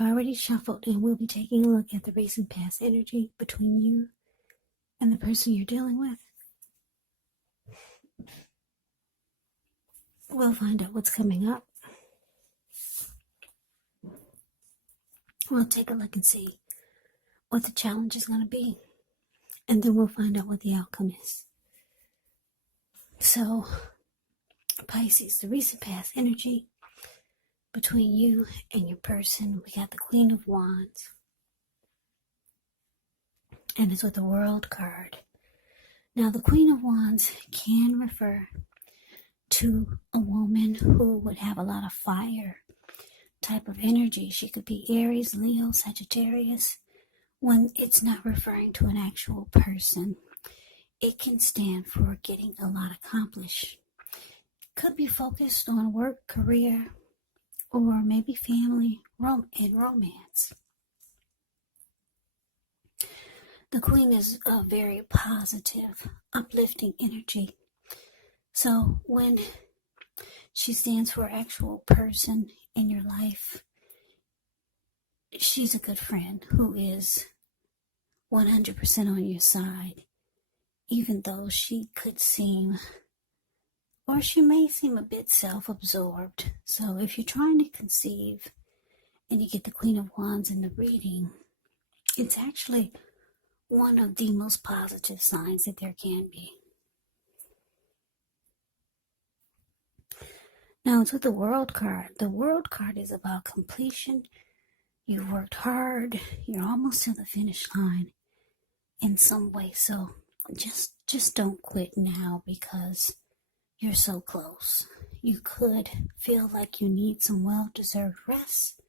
I've already shuffled, and we'll be taking a look at the recent past energy between you and the person you're dealing with. We'll find out what's coming up. We'll take a look and see what the challenge is going to be. And then we'll find out what the outcome is. So, Pisces, the recent past energy between you and your person. We got the Queen of Wands. And it's with the World card. Now, the Queen of Wands can refer to a woman who would have a lot of fire type of energy. She could be Aries, Leo, Sagittarius. When it's not referring to an actual person, it can stand for getting a lot accomplished. Could be focused on work, career, or maybe family and romance. The Queen is a very positive, uplifting energy. So when she stands for an actual person in your life, she's a good friend who is 100% on your side, even though she could seem, or she may seem a bit self-absorbed. So if you're trying to conceive and you get the Queen of Wands in the reading, it's actually one of the most positive signs that there can be. Now it's with the World card. The World card is about completion. You've worked hard. You're almost to the finish line in some way. So just don't quit now because you're so close. You could feel like you need some well-deserved rest,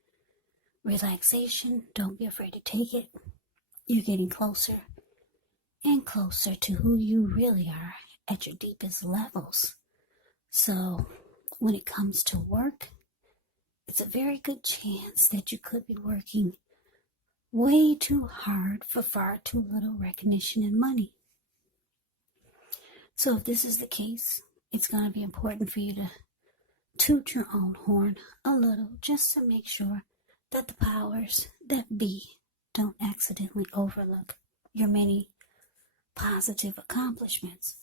relaxation. Don't be afraid to take it. You're getting closer and closer to who you really are at your deepest levels. So when it comes to work, it's a very good chance that you could be working way too hard for far too little recognition and money. So if this is the case, it's going to be important for you to toot your own horn a little just to make sure that the powers that be don't accidentally overlook your many positive accomplishments.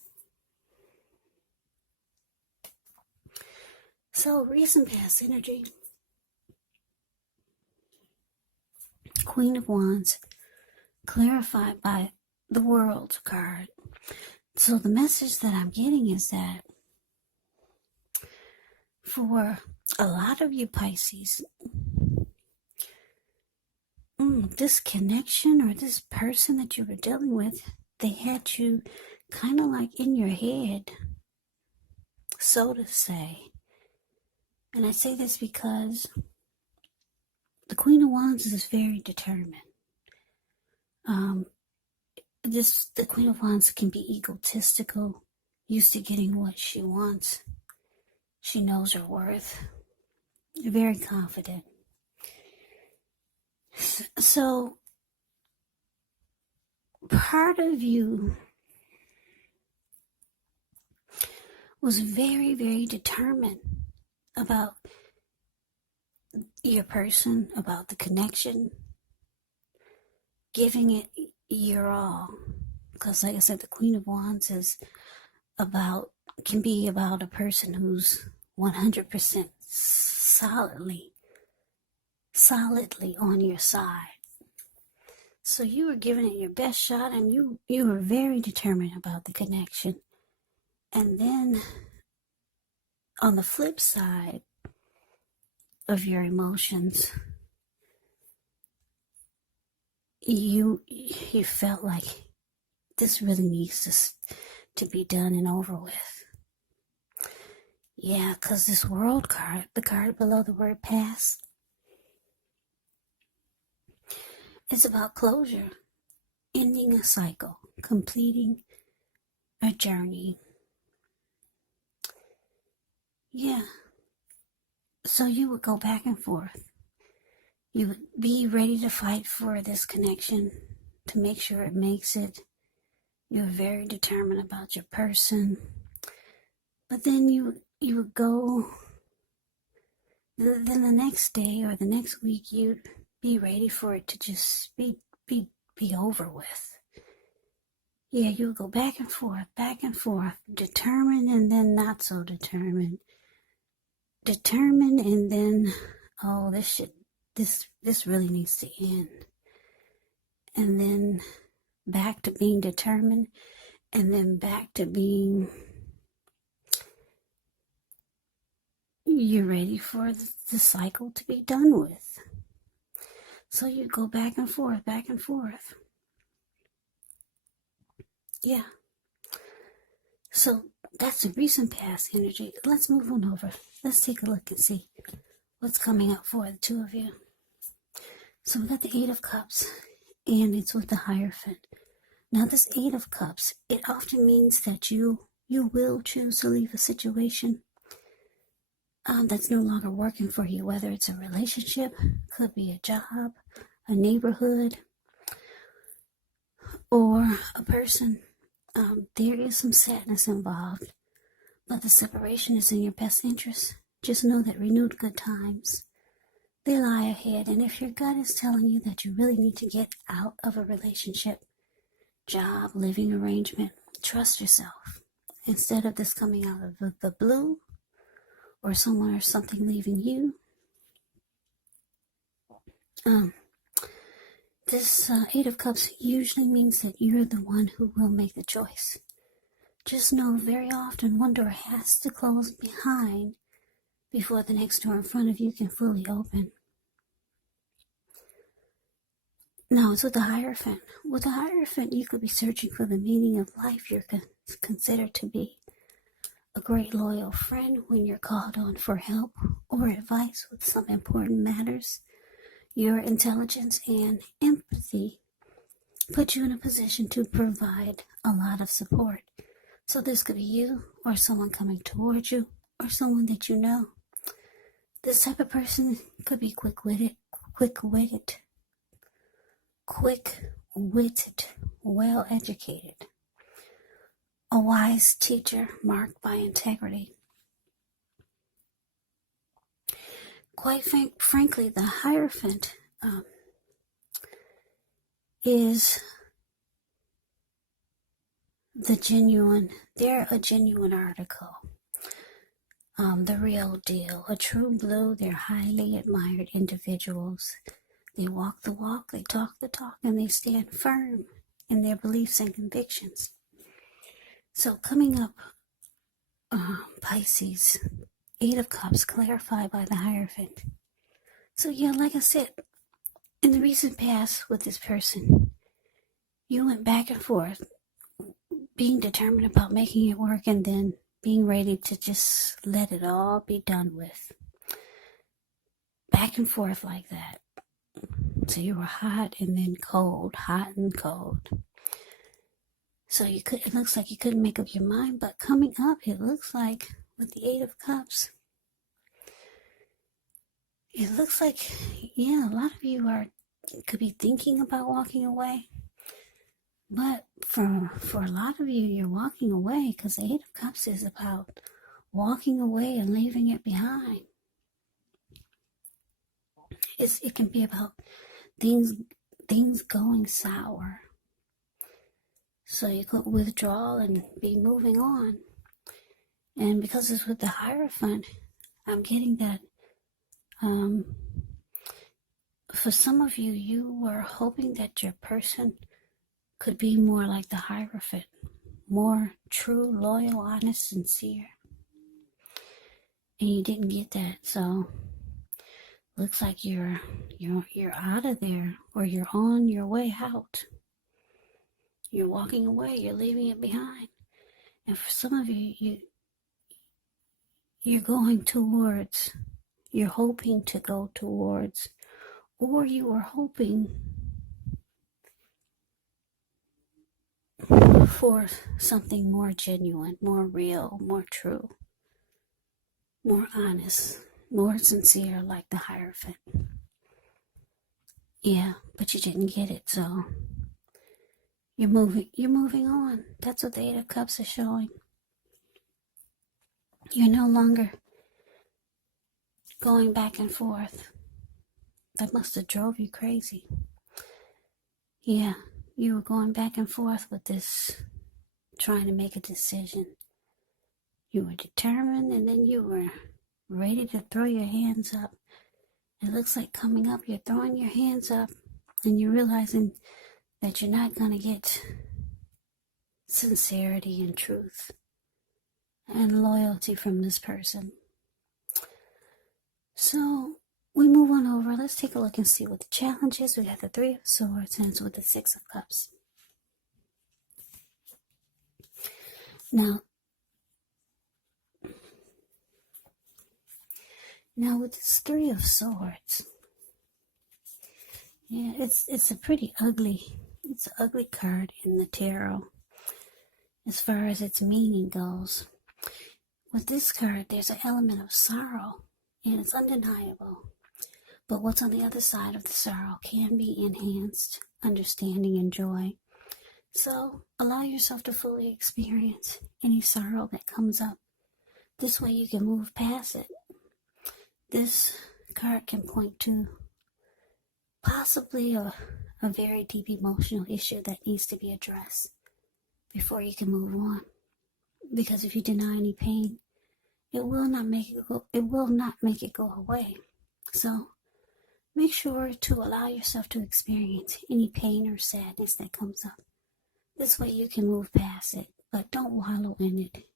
So, recent past energy. Queen of Wands, clarified by the World card. So the message that I'm getting is that for a lot of you Pisces, this connection or this person that you were dealing with, they had you kind of like in your head, so to say. And I say this because the Queen of Wands is very determined. The Queen of Wands can be egotistical, used to getting what she wants. She knows her worth. Very confident. So, part of you was very, very determined about your person, about the connection, giving it your all. Because like I said, the Queen of Wands can be about a person who's 100% solidly on your side. So you were giving it your best shot, and you were very determined about the connection. And then on the flip side of your emotions, you felt like this really needs to be done and over with. Yeah, because this World card, the card below the word past, it's about closure, ending a cycle, completing a journey. Yeah. So you would go back and forth. You would be ready to fight for this connection, to make sure it makes it. You're very determined about your person. But then you would go, then the next day or the next week, you'd be ready for it to just be over with. Yeah, you'll go back and forth, determined and then not so determined. Determined and then, oh, this really needs to end. And then back to being determined, and then back to being, you're ready for the cycle to be done with. So you go back and forth, back and forth. Yeah. So that's the recent past energy. Let's move on over. Let's take a look and see what's coming up for the two of you. So we got the Eight of Cups, and it's with the Hierophant. Now this Eight of Cups, it often means that you will choose to leave a situation that's no longer working for you, whether it's a relationship, could be a job, a neighborhood, or a person. There is some sadness involved, but the separation is in your best interest. Just know that renewed good times, they lie ahead, and if your gut is telling you that you really need to get out of a relationship, job, living arrangement, trust yourself. Instead of this coming out of the blue, or someone or something leaving you, this Eight of Cups usually means that you're the one who will make the choice. Just know very often one door has to close behind before the next door in front of you can fully open. Now it's with the Hierophant. With the Hierophant, you could be searching for the meaning of life. You're considered to be a great loyal friend when you're called on for help or advice with some important matters. Your intelligence and empathy put you in a position to provide a lot of support. So this could be you or someone coming towards you or someone that you know. This type of person could be quick-witted, well-educated, a wise teacher marked by integrity. Quite frankly, the Hierophant is they're a genuine article, the real deal, a true blue. They're highly admired individuals. They walk the walk, they talk the talk, and they stand firm in their beliefs and convictions. So coming up, Pisces, Eight of Cups, clarified by the Hierophant. So yeah, like I said, in the recent past with this person, you went back and forth, being determined about making it work and then being ready to just let it all be done with. Back and forth like that. So you were hot and then cold, hot and cold. So it looks like you couldn't make up your mind, but coming up, it looks like with the Eight of Cups, it looks like, yeah, a lot of you could be thinking about walking away. But for a lot of you, you're walking away because the Eight of Cups is about walking away and leaving it behind. It can be about things going sour. So you could withdraw and be moving on. And because it's with the Hierophant, I'm getting that for some of you, you were hoping that your person could be more like the Hierophant, more true, loyal, honest, sincere. And you didn't get that, so looks like you're out of there, or you're on your way out. You're walking away, you're leaving it behind. And for some of you, you're going towards, you're hoping to go towards, or you are hoping for something more genuine, more real, more true, more honest, more sincere, like the Hierophant. Yeah, but you didn't get it, so you're moving on. That's what the Eight of Cups is showing. You're no longer going back and forth. That must have drove you crazy. Yeah, you were going back and forth with this, trying to make a decision. You were determined, and then you were ready to throw your hands up. It looks like coming up, you're throwing your hands up, and you're realizing that you're not going to get sincerity and truth and loyalty from this person. So we move on over. Let's take a look and see what the challenge is. We got the Three of Swords, and it's with the Six of Cups. Now with this Three of Swords, yeah, it's a pretty ugly, it's an ugly card in the tarot as far as its meaning goes. With this card, there's an element of sorrow, and it's undeniable. But what's on the other side of the sorrow can be enhanced understanding and joy. So allow yourself to fully experience any sorrow that comes up. This way you can move past it. This card can point to possibly a very deep emotional issue that needs to be addressed before you can move on. Because if you deny any pain, it will not make it go away. So make sure to allow yourself to experience any pain or sadness that comes up. This way you can move past it, but don't wallow in it.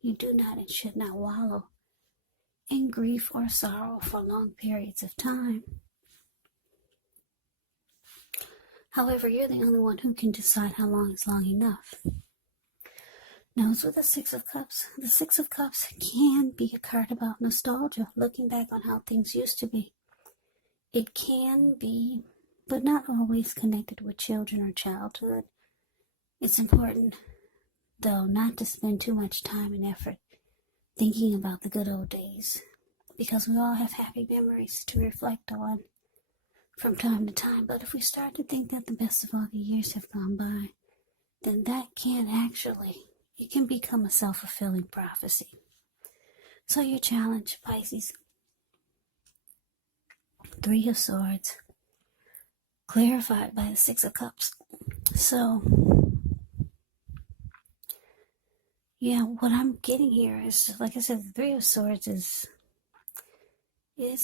You do not and should not wallow in grief or sorrow for long periods of time. However, you're the only one who can decide how long is long enough. Now, it's with the Six of Cups. The Six of Cups can be a card about nostalgia, looking back on how things used to be. It can be, but not always connected with children or childhood. It's important, though, not to spend too much time and effort thinking about the good old days, because we all have happy memories to reflect on from time to time. But if we start to think that the best of all the years have gone by, then that it can become a self-fulfilling prophecy. So your challenge, Pisces, Three of Swords, clarified by the Six of Cups. So, yeah, what I'm getting here is, like I said, the Three of Swords is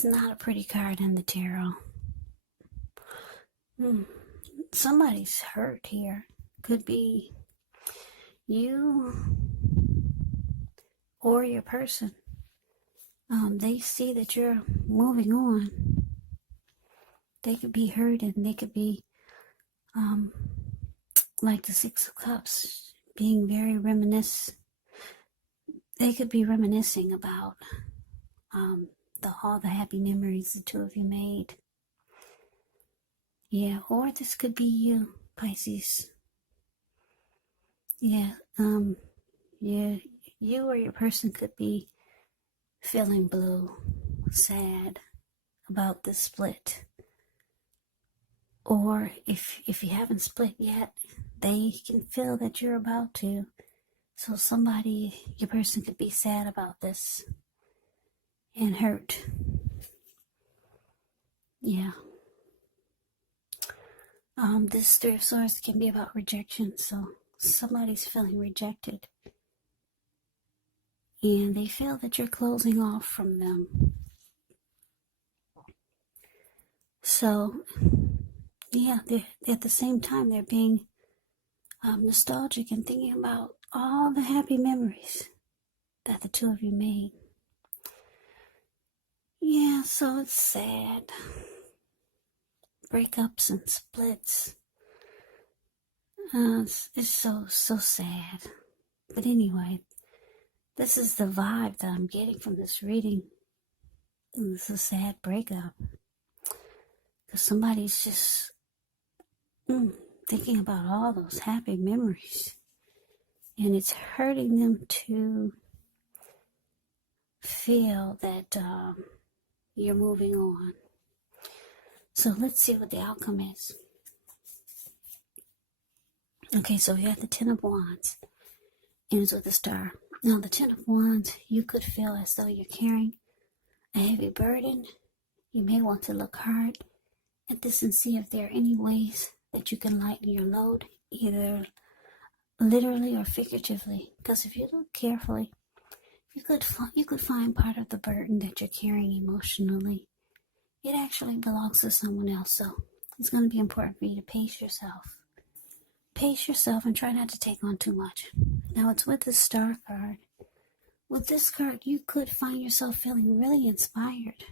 not a pretty card in the tarot. Somebody's hurt here. Could be you or your person. They see that you're moving on. They could be hurt, and they could be like the Six of Cups, being very They could be reminiscing about all the happy memories the two of you made. Yeah, or this could be you, Pisces. Yeah, you or your person could be feeling blue, sad about the split. Or if you haven't split yet, they can feel that you're about to. So your person could be sad about this and hurt. Yeah. This Three of Swords can be about rejection. So somebody's feeling rejected, and they feel that you're closing off from them. So, yeah, at the same time, they're being nostalgic and thinking about all the happy memories that the two of you made. Yeah, so it's sad. Breakups and splits. It's so sad. But anyway, this is the vibe that I'm getting from this reading. It's a sad breakup. Because somebody's just thinking about all those happy memories. And it's hurting them to feel that you're moving on. So let's see what the outcome is. Okay, so we have the Ten of Wands. Ends with a star. Now, the Ten of Wands, you could feel as though you're carrying a heavy burden. You may want to look hard at this and see if there are any ways that you can lighten your load, either literally or figuratively. Because if you look carefully, you could find part of the burden that you're carrying emotionally. It actually belongs to someone else, so it's going to be important for you to pace yourself. Pace yourself and try not to take on too much. Now it's with the Star card. With this card, you could find yourself feeling really inspired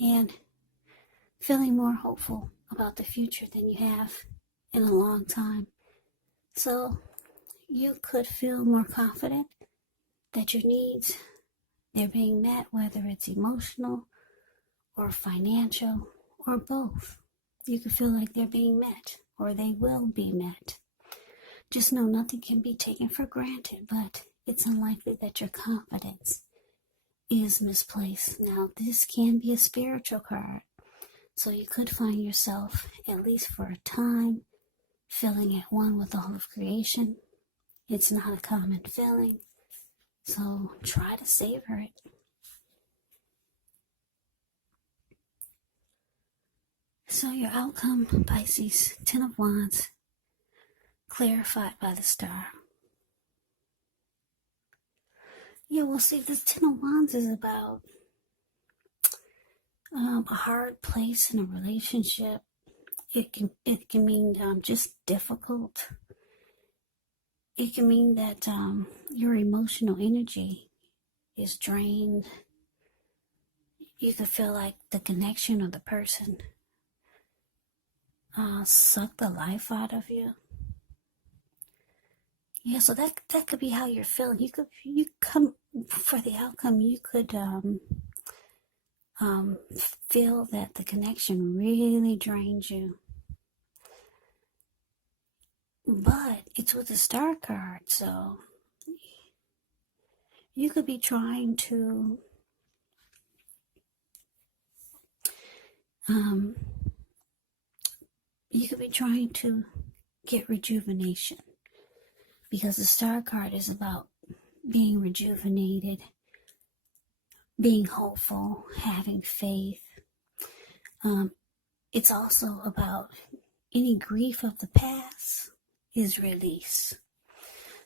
and feeling more hopeful about the future than you have in a long time. So you could feel more confident that your needs, they're being met, whether it's emotional or financial or both. You could feel like they're being met or they will be met. Just know nothing can be taken for granted, but it's unlikely that your confidence is misplaced. Now, this can be a spiritual card, so you could find yourself, at least for a time, feeling at one with all of creation. It's not a common feeling, so try to savor it. So your outcome, Pisces, 10 of Wands, clarified by the Star. Yeah, well, see, this 10 of Wands is about a hard place in a relationship. It can mean just difficult. It can mean that your emotional energy is drained. You could feel like the connection of the person suck the life out of you. Yeah, so that could be how you're feeling. You come for the outcome. You could feel that the connection really drains you. But it's with the Star card, so you could be trying to get rejuvenation, because the Star card is about being rejuvenated, being hopeful, having faith. It's also about any grief of the past is release.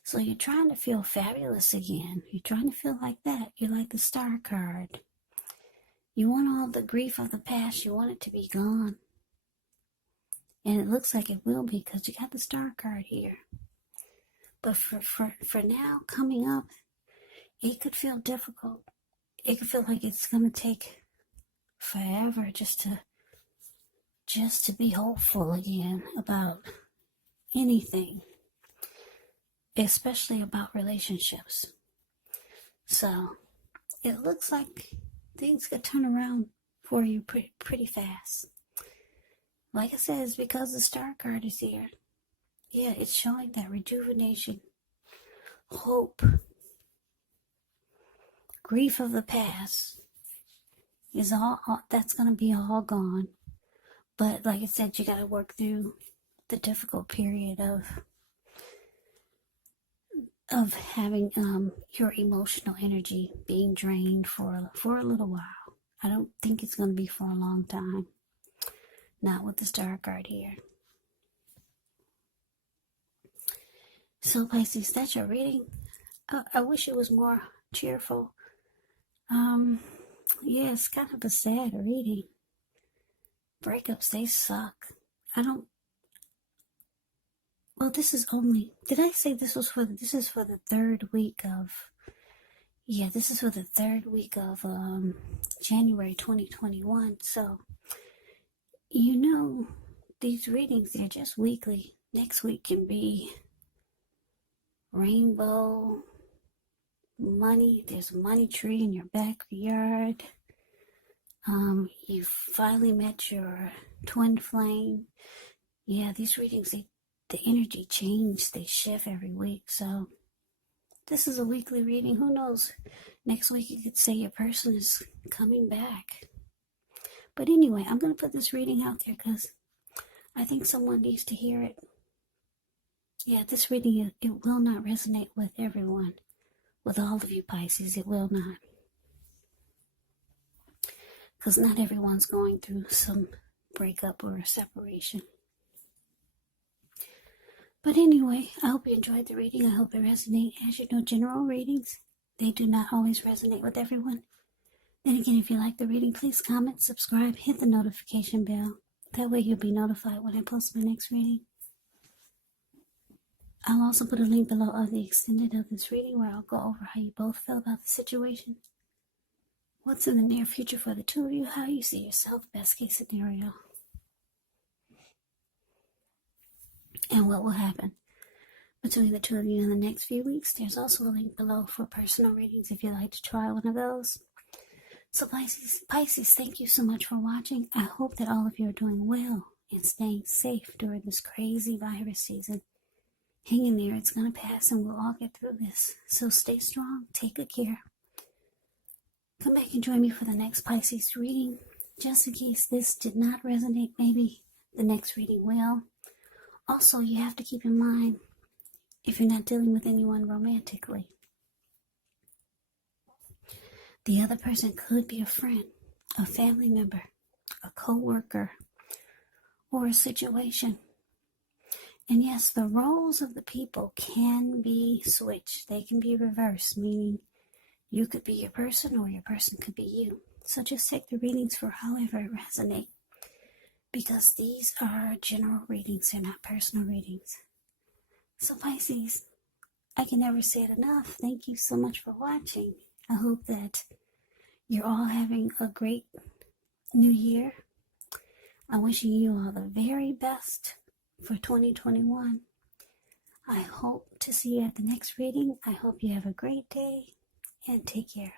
So you're trying to feel fabulous again. You're trying to feel like that. You're like the Star card. You want all the grief of the past. You want it to be gone. And it looks like it will be, because you got the Star card here. But for now, coming up, it could feel difficult. It could feel like it's going to take forever just to be hopeful again about anything, especially about relationships. So it looks like things could turn around for you pretty fast. Like I said, it's because the Star card is here. Yeah, it's showing that rejuvenation, hope, grief of the past is all that's going to be all gone. But like I said, you got to work through the difficult period of having your emotional energy being drained for a little while. I don't think it's going to be for a long time. Not with the Star card here. So Pisces, that's your reading. I wish it was more cheerful. Yeah, it's kind of a sad reading. Breakups, they suck. Well, this is only, did I say this is for the third week of, yeah, this is for the third week of January 2021. So, these readings, they're just weekly. Next week can be rainbow, money. There's a money tree in your backyard. You finally met your twin flame. Yeah, these readings, the energy change, they shift every week. So this is a weekly reading. Who knows? Next week you could say your person is coming back. But anyway, I'm going to put this reading out there because I think someone needs to hear it. Yeah, this reading, it will not resonate with everyone. With all of you Pisces, it will not. Because not everyone's going through some breakup or a separation. But anyway, I hope you enjoyed the reading. I hope it resonated. As you know, general readings, they do not always resonate with everyone. Then again, if you like the reading, please comment, subscribe, hit the notification bell. That way you'll be notified when I post my next reading. I'll also put a link below of the extended of this reading where I'll go over how you both feel about the situation. What's in the near future for the two of you, how you see yourself, best case scenario. And what will happen between the two of you in the next few weeks. There's also a link below for personal readings if you'd like to try one of those. So Pisces, thank you so much for watching. I hope that all of you are doing well and staying safe during this crazy virus season. Hang in there, it's going to pass and we'll all get through this. So stay strong, take good care. Come back and join me for the next Pisces reading. Just in case this did not resonate, maybe the next reading will. Also, you have to keep in mind, if you're not dealing with anyone romantically, the other person could be a friend, a family member, a co-worker, or a situation. And yes, the roles of the people can be switched. They can be reversed, meaning you could be your person or your person could be you. So just take the readings for however it resonates, because these are general readings, they're not personal readings. So Pisces, I can never say it enough. Thank you so much for watching. I hope that you're all having a great new year. I'm wishing you all the very best for 2021. I hope to see you at the next reading. I hope you have a great day and take care.